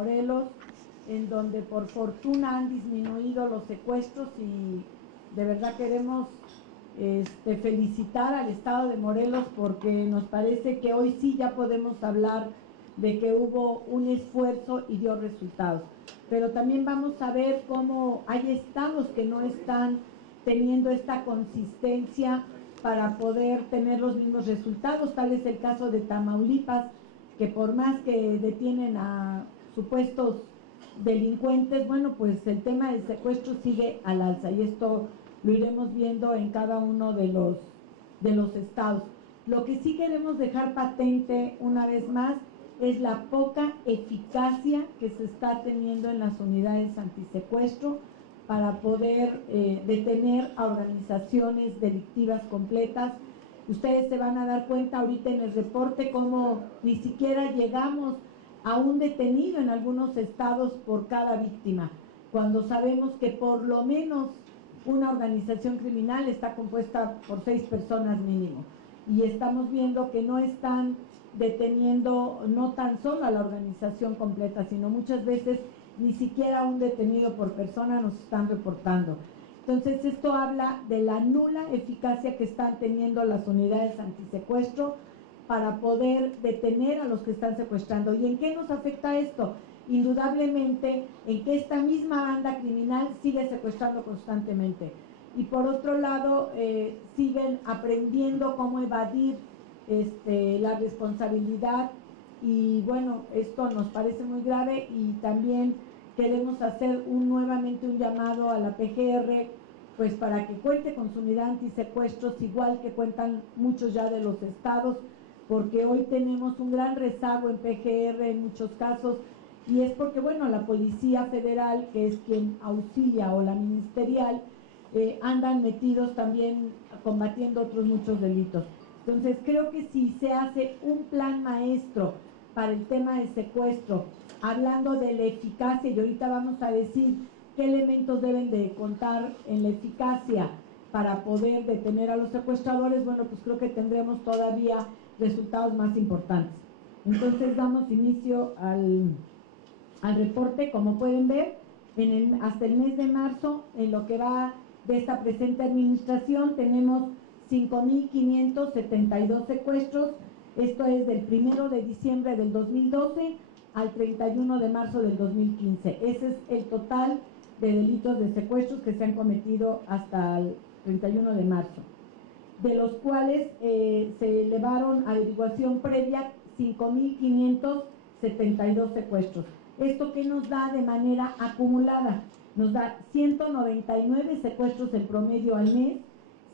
Morelos, en donde por fortuna han disminuido los secuestros, y de verdad queremos felicitar al estado de Morelos, porque nos parece que hoy sí ya podemos hablar de que hubo un esfuerzo y dio resultados. Pero también vamos a ver cómo hay estados que no están teniendo esta consistencia para poder tener los mismos resultados. Tal es el caso de Tamaulipas, que por más que detienen a supuestos delincuentes, bueno, pues el tema del secuestro sigue al alza, y esto lo iremos viendo en cada uno de los estados. Lo que sí queremos dejar patente una vez más es la poca eficacia que se está teniendo en las unidades antisecuestro para poder detener a organizaciones delictivas completas. Ustedes se van a dar cuenta ahorita en el reporte cómo ni siquiera llegamos a un detenido en algunos estados por cada víctima, cuando sabemos que por lo menos una organización criminal está compuesta por 6 personas mínimo, y estamos viendo que no están deteniendo no tan solo a la organización completa, sino muchas veces ni siquiera un detenido por persona nos están reportando. Entonces esto habla de la nula eficacia que están teniendo las unidades antisecuestro para poder detener a los que están secuestrando. ¿Y en qué nos afecta esto? Indudablemente en que esta misma banda criminal sigue secuestrando constantemente, y por otro lado siguen aprendiendo cómo evadir la responsabilidad, y bueno, esto nos parece muy grave. Y también queremos hacer nuevamente un llamado a la PGR, pues para que cuente con su unidad antisecuestros, igual que cuentan muchos ya de los estados, porque hoy tenemos un gran rezago en PGR en muchos casos, y es porque, bueno, la Policía Federal, que es quien auxilia, o la ministerial, andan metidos también combatiendo otros muchos delitos. Entonces creo que si se hace un plan maestro para el tema del secuestro, hablando de la eficacia, y ahorita vamos a decir qué elementos deben de contar en la eficacia para poder detener a los secuestradores, bueno, pues creo que tendremos todavía resultados más importantes. Entonces damos inicio al reporte. Como pueden ver, hasta el mes de marzo, en lo que va de esta presente administración, tenemos 5.572 secuestros. Esto es del 1 de diciembre del 2012 al 31 de marzo del 2015. Ese es el total de delitos de secuestros que se han cometido hasta el 31 de marzo, de los cuales se elevaron a averiguación previa 5.572 secuestros. ¿Esto qué nos da de manera acumulada? Nos da 199 secuestros en promedio al mes,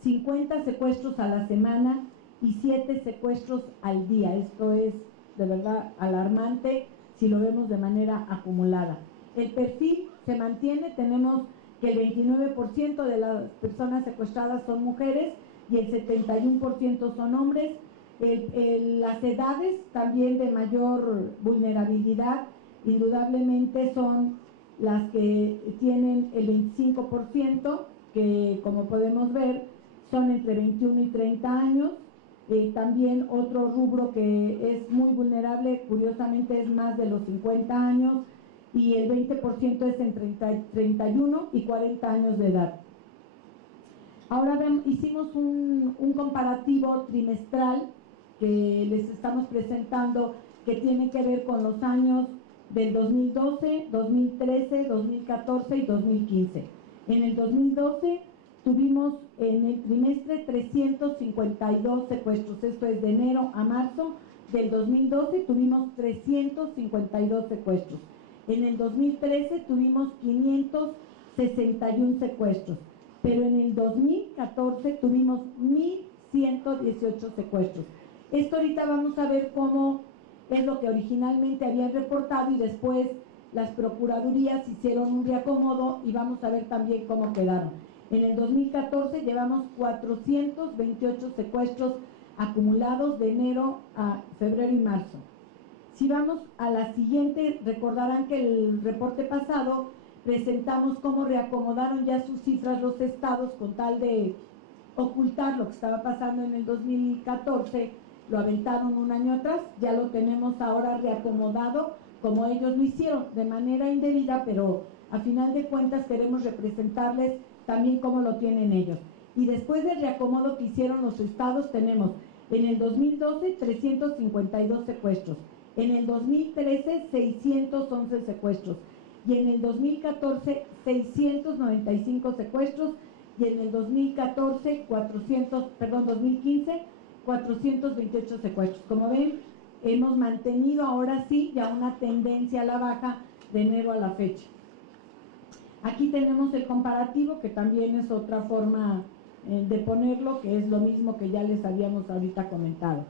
50 secuestros a la semana y 7 secuestros al día. Esto es de verdad alarmante si lo vemos de manera acumulada. El perfil se mantiene. Tenemos que el 29% de las personas secuestradas son mujeres y el 71% son hombres. Las edades también de mayor vulnerabilidad indudablemente son las que tienen el 25%, que como podemos ver son entre 21 y 30 años. También otro rubro que es muy vulnerable, curiosamente, es más de los 50 años, y el 20% es entre 31 y 40 años de edad. Ahora hicimos un comparativo trimestral que les estamos presentando, que tiene que ver con los años del 2012, 2013, 2014 y 2015. En el 2012 tuvimos en el trimestre 352 secuestros, esto es de enero a marzo del 2012 tuvimos 352 secuestros. En el 2013 tuvimos 561 secuestros, pero en el 2014 tuvimos 1.118 secuestros. Esto ahorita vamos a ver cómo es lo que originalmente habían reportado, y después las procuradurías hicieron un reacomodo, y vamos a ver también cómo quedaron. En el 2014 llevamos 428 secuestros acumulados de enero a febrero y marzo. Si vamos a la siguiente, recordarán que el reporte pasado presentamos cómo reacomodaron ya sus cifras los estados con tal de ocultar lo que estaba pasando en el 2014. Lo aventaron un año atrás, ya lo tenemos ahora reacomodado como ellos lo hicieron, de manera indebida, pero a final de cuentas queremos representarles también cómo lo tienen ellos. Y después del reacomodo que hicieron los estados, tenemos en el 2012 352 secuestros, en el 2013 611 secuestros, y en el 2014 695 secuestros, y en el 2015 428 secuestros. Como ven, hemos mantenido ahora sí ya una tendencia a la baja de enero a la fecha. Aquí tenemos el comparativo, que también es otra forma de ponerlo, que es lo mismo que ya les habíamos ahorita comentado.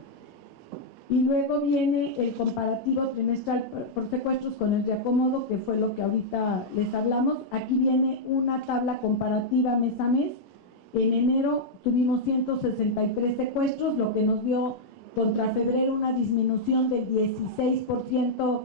Y luego viene el comparativo trimestral por secuestros con el reacomodo, que fue lo que ahorita les hablamos. Aquí viene una tabla comparativa mes a mes. En enero tuvimos 163 secuestros, lo que nos dio contra febrero una disminución del 16%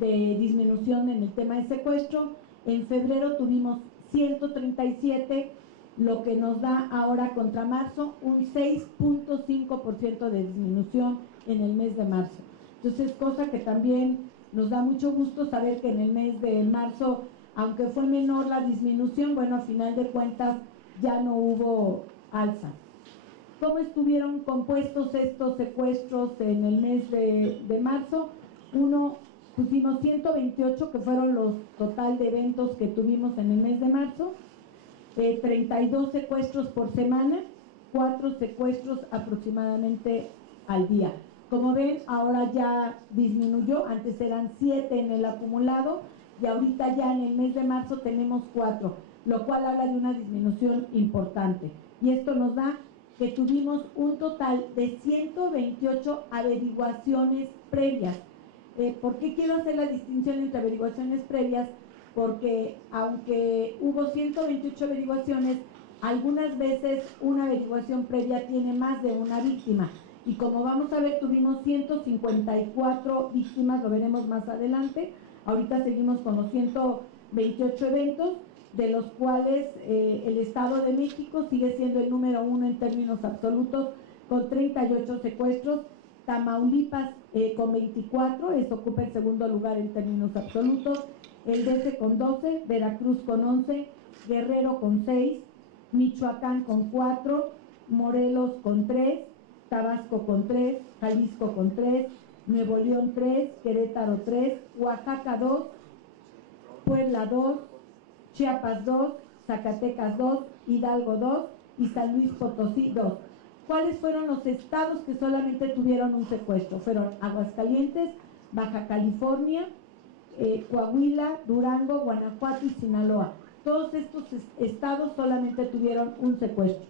de disminución en el tema de secuestro. En febrero tuvimos 137, lo que nos da ahora contra marzo un 6.5% de disminución en el mes de marzo. Entonces, cosa que también nos da mucho gusto saber que en el mes de marzo, aunque fue menor la disminución, bueno, a final de cuentas ya no hubo alza. ¿Cómo estuvieron compuestos estos secuestros en el mes de marzo? Pusimos 128, que fueron los total de eventos que tuvimos en el mes de marzo, 32 secuestros por semana, 4 secuestros aproximadamente al día. Como ven, ahora ya disminuyó, antes eran 7 en el acumulado y ahorita ya en el mes de marzo tenemos 4, lo cual habla de una disminución importante. Y esto nos da que tuvimos un total de 128 averiguaciones previas. ¿Por qué quiero hacer la distinción entre averiguaciones previas? Porque aunque hubo 128 averiguaciones, algunas veces una averiguación previa tiene más de una víctima. Y como vamos a ver, tuvimos 154 víctimas, lo veremos más adelante. Ahorita seguimos con los 128 eventos, de los cuales el Estado de México sigue siendo el número 1 en términos absolutos, con 38 secuestros. Tamaulipas con 24, esto ocupa el segundo lugar en términos absolutos. El DF con 12, Veracruz con 11, Guerrero con 6, Michoacán con 4, Morelos con 3, Tabasco con 3, Jalisco con 3, Nuevo León 3, Querétaro 3, Oaxaca 2, Puebla 2, Chiapas 2, Zacatecas 2, Hidalgo 2 y San Luis Potosí 2. ¿Cuáles fueron los estados que solamente tuvieron un secuestro? Fueron Aguascalientes, Baja California, Coahuila, Durango, Guanajuato y Sinaloa. Todos estos estados solamente tuvieron un secuestro.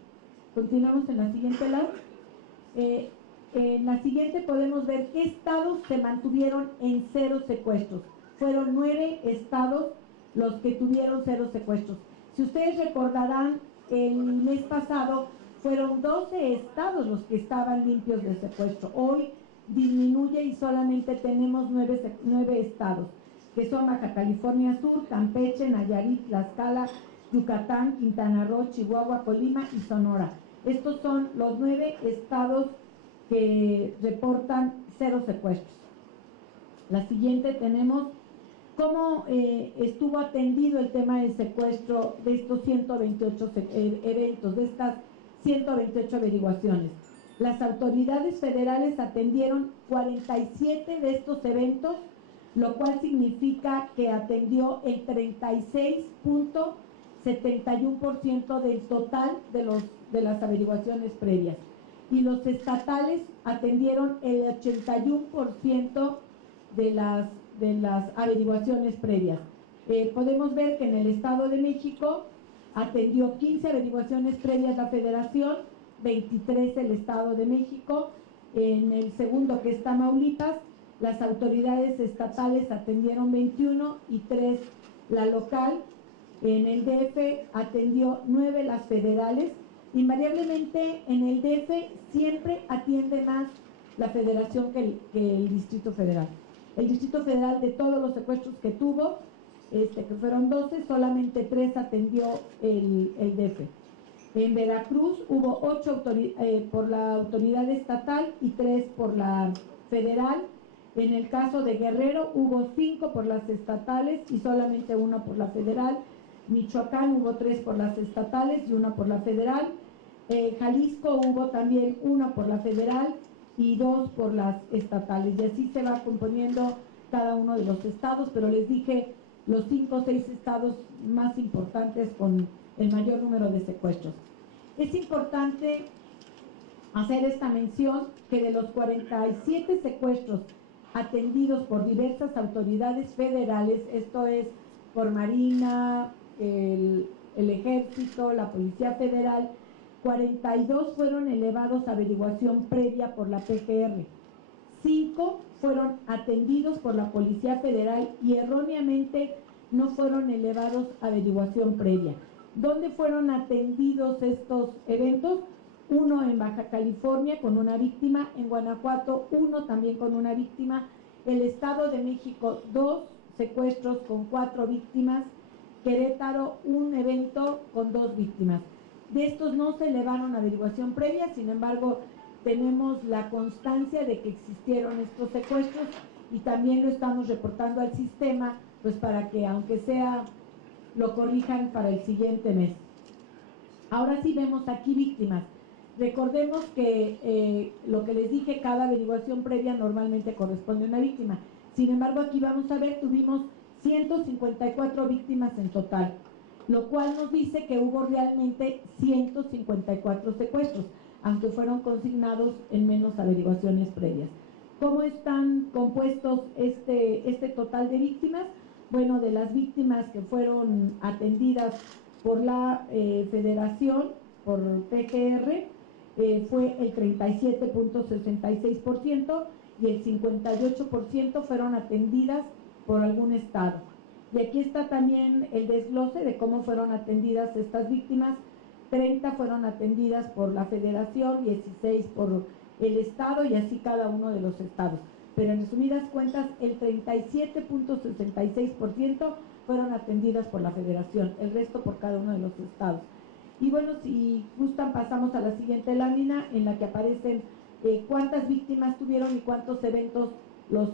Continuamos en la siguiente slide. En la siguiente podemos ver qué estados se mantuvieron en 0 secuestros. Fueron 9 estados los que tuvieron 0 secuestros. Si ustedes recordarán, el mes pasado fueron 12 estados los que estaban limpios de secuestro. Hoy disminuye y solamente tenemos 9 estados, que son Baja California Sur, Campeche, Nayarit, Tlaxcala, Yucatán, Quintana Roo, Chihuahua, Colima y Sonora. Estos son los 9 estados que reportan 0 secuestros. La siguiente tenemos cómo estuvo atendido el tema del secuestro de estos 128 eventos, de estas 128 averiguaciones. Las autoridades federales atendieron 47 de estos eventos, lo cual significa que atendió el 36.71% del total de las averiguaciones previas. Y los estatales atendieron el 81% de las averiguaciones previas. Podemos ver que en el Estado de México atendió 15 averiguaciones previas la Federación, 23 el Estado de México. En el segundo, que es Tamaulipas, las autoridades estatales atendieron 21 y 3 la local. En el DF atendió 9 las federales. Invariablemente en el DF siempre atiende más la Federación que el Distrito Federal. El Distrito Federal, de todos los secuestros que tuvo, que fueron 12, solamente 3 atendió el DF. En Veracruz hubo 8 por la autoridad estatal y 3 por la federal. En el caso de Guerrero hubo 5 por las estatales y solamente 1 por la federal. Michoacán hubo 3 por las estatales y 1 por la federal. Jalisco hubo también 1 por la federal y 2 por las estatales. Y así se va componiendo cada uno de los estados, pero les dije los 5 o 6 estados más importantes con el mayor número de secuestros. Es importante hacer esta mención que de los 47 secuestros atendidos por diversas autoridades federales, esto es por Marina, el Ejército, la Policía Federal, 42 fueron elevados a averiguación previa por la PGR, 5 fueron atendidos por la Policía Federal y erróneamente no fueron elevados a averiguación previa. ¿Dónde fueron atendidos estos eventos? 1 en Baja California con una víctima, en Guanajuato 1 también con una víctima, el Estado de México 2 secuestros con 4 víctimas, Querétaro 1 evento con 2 víctimas. De estos no se elevaron a averiguación previa, sin embargo tenemos la constancia de que existieron estos secuestros y también lo estamos reportando al sistema, pues para que aunque sea lo corrijan para el siguiente mes. Ahora sí vemos aquí víctimas. Recordemos que lo que les dije, cada averiguación previa normalmente corresponde a una víctima. Sin embargo, aquí vamos a ver, tuvimos 154 víctimas en total, lo cual nos dice que hubo realmente 154 secuestros, aunque fueron consignados en menos averiguaciones previas. ¿Cómo están compuestos este total de víctimas? Bueno, de las víctimas que fueron atendidas por la Federación, por PGR, fue el 37.66% y el 58% fueron atendidas por algún estado. Y aquí está también el desglose de cómo fueron atendidas estas víctimas. 30 fueron atendidas por la Federación, 16 por el estado y así cada uno de los estados. Pero en resumidas cuentas, el 37.66% fueron atendidas por la Federación, el resto por cada uno de los estados. Y bueno, si gustan pasamos a la siguiente lámina en la que aparecen cuántas víctimas tuvieron y cuántos eventos los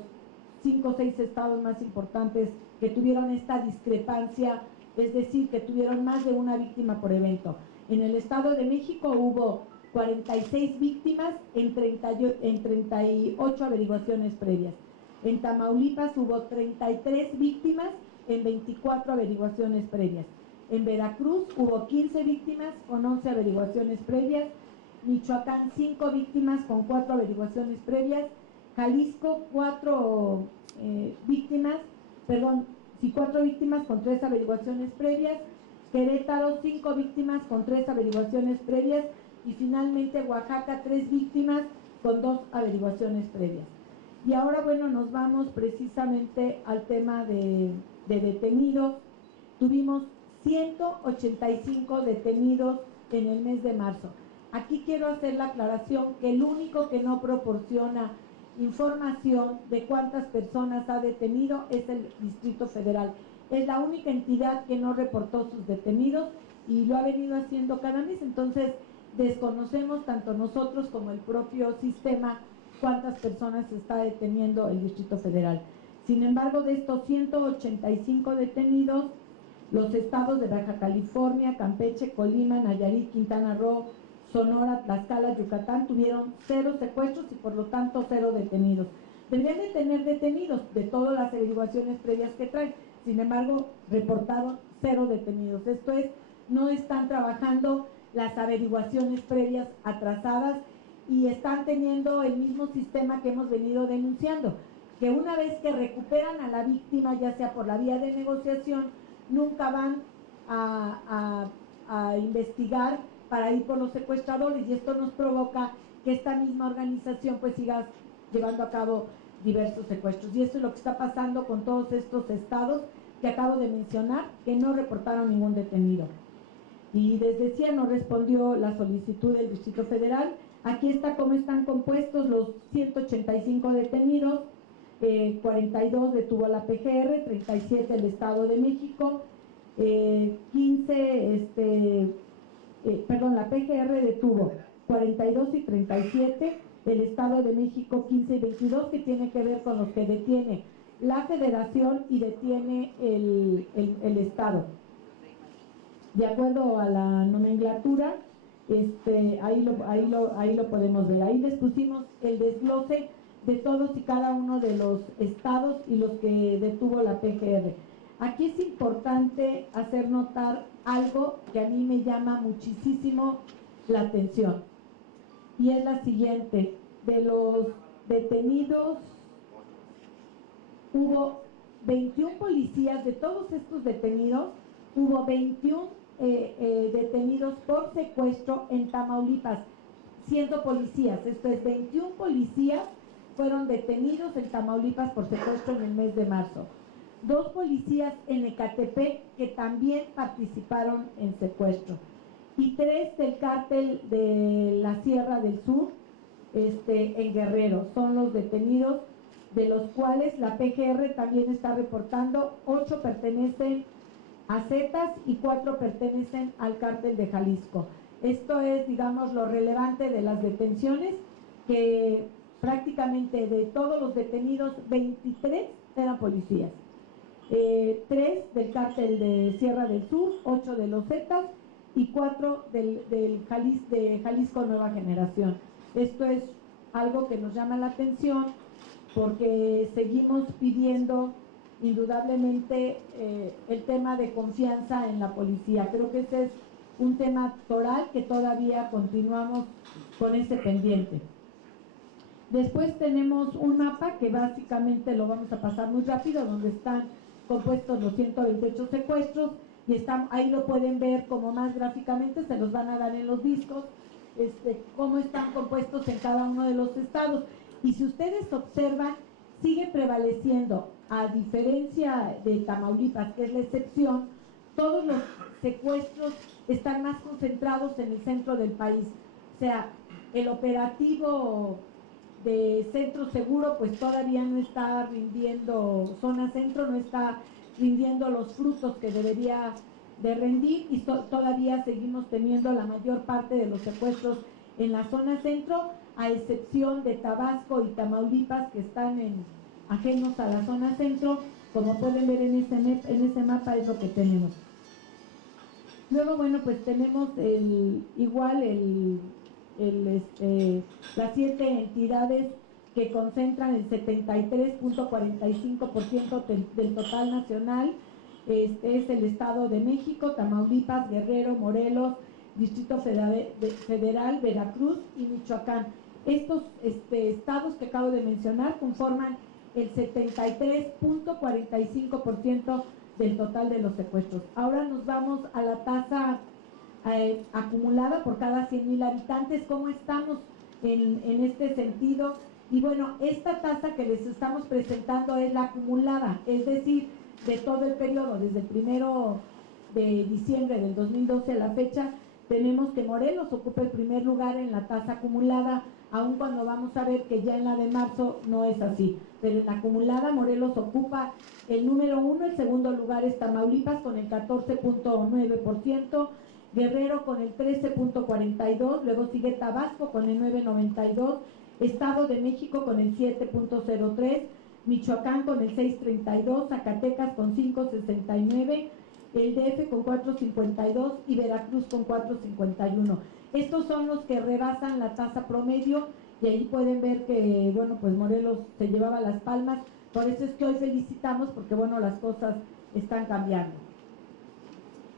5 o 6 estados más importantes que tuvieron esta discrepancia, es decir, que tuvieron más de una víctima por evento. En el Estado de México hubo 46 víctimas en 38 averiguaciones previas. En Tamaulipas hubo 33 víctimas en 24 averiguaciones previas. En Veracruz hubo 15 víctimas con 11 averiguaciones previas. Michoacán 5 víctimas con 4 averiguaciones previas. Jalisco 4 víctimas con 3 averiguaciones previas. Querétaro 5 víctimas con 3 averiguaciones previas. Y finalmente Oaxaca 3 víctimas con 2 averiguaciones previas. Y ahora bueno, nos vamos precisamente al tema de detenidos. Tuvimos 185 detenidos en el mes de marzo. Aquí quiero hacer la aclaración que el único que no proporciona información de cuántas personas ha detenido es el Distrito Federal. Es la única entidad que no reportó sus detenidos y lo ha venido haciendo cada mes, entonces desconocemos tanto nosotros como el propio sistema cuántas personas está deteniendo el Distrito Federal. Sin embargo, de estos 185 detenidos, los estados de Baja California, Campeche, Colima, Nayarit, Quintana Roo, Sonora, Tlaxcala, Yucatán tuvieron 0 secuestros y por lo tanto 0 detenidos. Deberían de tener detenidos de todas las averiguaciones previas que traen, sin embargo reportaron 0 detenidos. Esto es, no están trabajando las averiguaciones previas atrasadas y están teniendo el mismo sistema que hemos venido denunciando, que una vez que recuperan a la víctima, ya sea por la vía de negociación, nunca van a investigar para ir por los secuestradores, y esto nos provoca que esta misma organización pues siga llevando a cabo diversos secuestros, y esto es lo que está pasando con todos estos estados que acabo de mencionar, que no reportaron ningún detenido. Y desde CIA no respondió la solicitud del Distrito Federal. Aquí está cómo están compuestos los 185 detenidos. 42 detuvo la PGR, 37 el Estado de México, 15 la PGR detuvo 42 y 37, el Estado de México 15 y 22, que tiene que ver con los que detiene la Federación y detiene el Estado. De acuerdo a la nomenclatura, ahí lo podemos ver. Ahí les pusimos el desglose de todos y cada uno de los estados y los que detuvo la PGR. Aquí es importante hacer notar algo que a mí me llama muchísimo la atención, y es la siguiente: de los detenidos, hubo 21 policías. De todos estos detenidos, hubo 21 detenidos por secuestro en Tamaulipas, siendo policías. Esto es, 21 policías fueron detenidos en Tamaulipas por secuestro en el mes de marzo. 2 policías en Ecatepec que también participaron en secuestro, y 3 del cártel de la Sierra del Sur en Guerrero. Son los detenidos, de los cuales la PGR también está reportando 8 pertenecen a Zetas y 4 pertenecen al cártel de Jalisco. Esto es, digamos, lo relevante de las detenciones, que prácticamente de todos los detenidos, 23 eran policías, 3 del cártel de Sierra del Sur, 8 de los Zetas y 4 de Jalisco Nueva Generación. Esto es algo que nos llama la atención, porque seguimos pidiendo indudablemente el tema de confianza en la policía. Creo que ese es un tema toral que todavía continuamos con ese pendiente. Después tenemos un mapa que básicamente lo vamos a pasar muy rápido, donde están compuestos los 128 secuestros, y ahí lo pueden ver como más gráficamente, se los van a dar en los discos, cómo están compuestos en cada uno de los estados. Y si ustedes observan, sigue prevaleciendo, a diferencia de Tamaulipas, que es la excepción, todos los secuestros están más concentrados en el centro del país. O sea, el operativo de Centro Seguro pues todavía no está rindiendo, zona centro no está rindiendo los frutos que debería de rendir, y todavía seguimos teniendo la mayor parte de los secuestros en la zona centro, a excepción de Tabasco y Tamaulipas, que están ajenos a la zona centro. Como pueden ver en ese mapa es lo que tenemos. Luego, bueno, pues tenemos las 7 entidades que concentran el 73.45% del total nacional. Es el Estado de México, Tamaulipas, Guerrero, Morelos, Distrito Federal, Veracruz y Michoacán. Estos estados que acabo de mencionar conforman el 73.45% del total de los secuestros. Ahora nos vamos a la tasa acumulada por cada 100,000 habitantes. ¿Cómo estamos en este sentido? Y bueno, esta tasa que les estamos presentando es la acumulada, es decir, de todo el periodo, desde el 1 de diciembre del 2012 a la fecha. Tenemos que Morelos ocupa el primer lugar en la tasa acumulada, aun cuando vamos a ver que ya en la de marzo no es así, pero en la acumulada Morelos ocupa el número 1, el segundo lugar es Tamaulipas con el 14.9%, Guerrero con el 13.42%, luego sigue Tabasco con el 9.92%, Estado de México con el 7.03%, Michoacán con el 6.32%, Zacatecas con 5.69%, el DF con 4.52% y Veracruz con 4.51%. Estos son los que rebasan la tasa promedio, y ahí pueden ver que, bueno, pues Morelos se llevaba las palmas. Por eso es que hoy felicitamos, porque, bueno, las cosas están cambiando.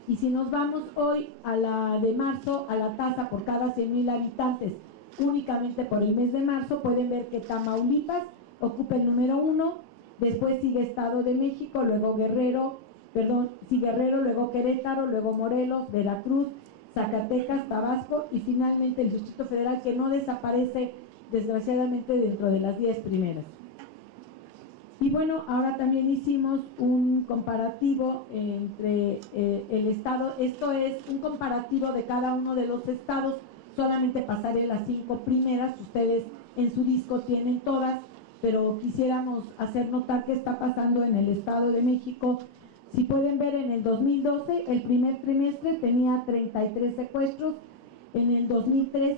Y si nos vamos hoy a la de marzo, a la tasa por cada 100,000 habitantes, únicamente por el mes de marzo, pueden ver que Tamaulipas ocupa el número 1, después sigue Estado de México, luego Guerrero, luego Querétaro, luego Morelos, Veracruz, Zacatecas, Tabasco y finalmente el Distrito Federal, que no desaparece desgraciadamente dentro de las 10 primeras. Y bueno, ahora también hicimos un comparativo entre el estado. Esto es un comparativo de cada uno de los estados. Solamente pasaré las 5 primeras, ustedes en su disco tienen todas, pero quisiéramos hacer notar qué está pasando en el Estado de México. Si pueden ver, en el 2012, el primer trimestre tenía 33 secuestros, en el 2013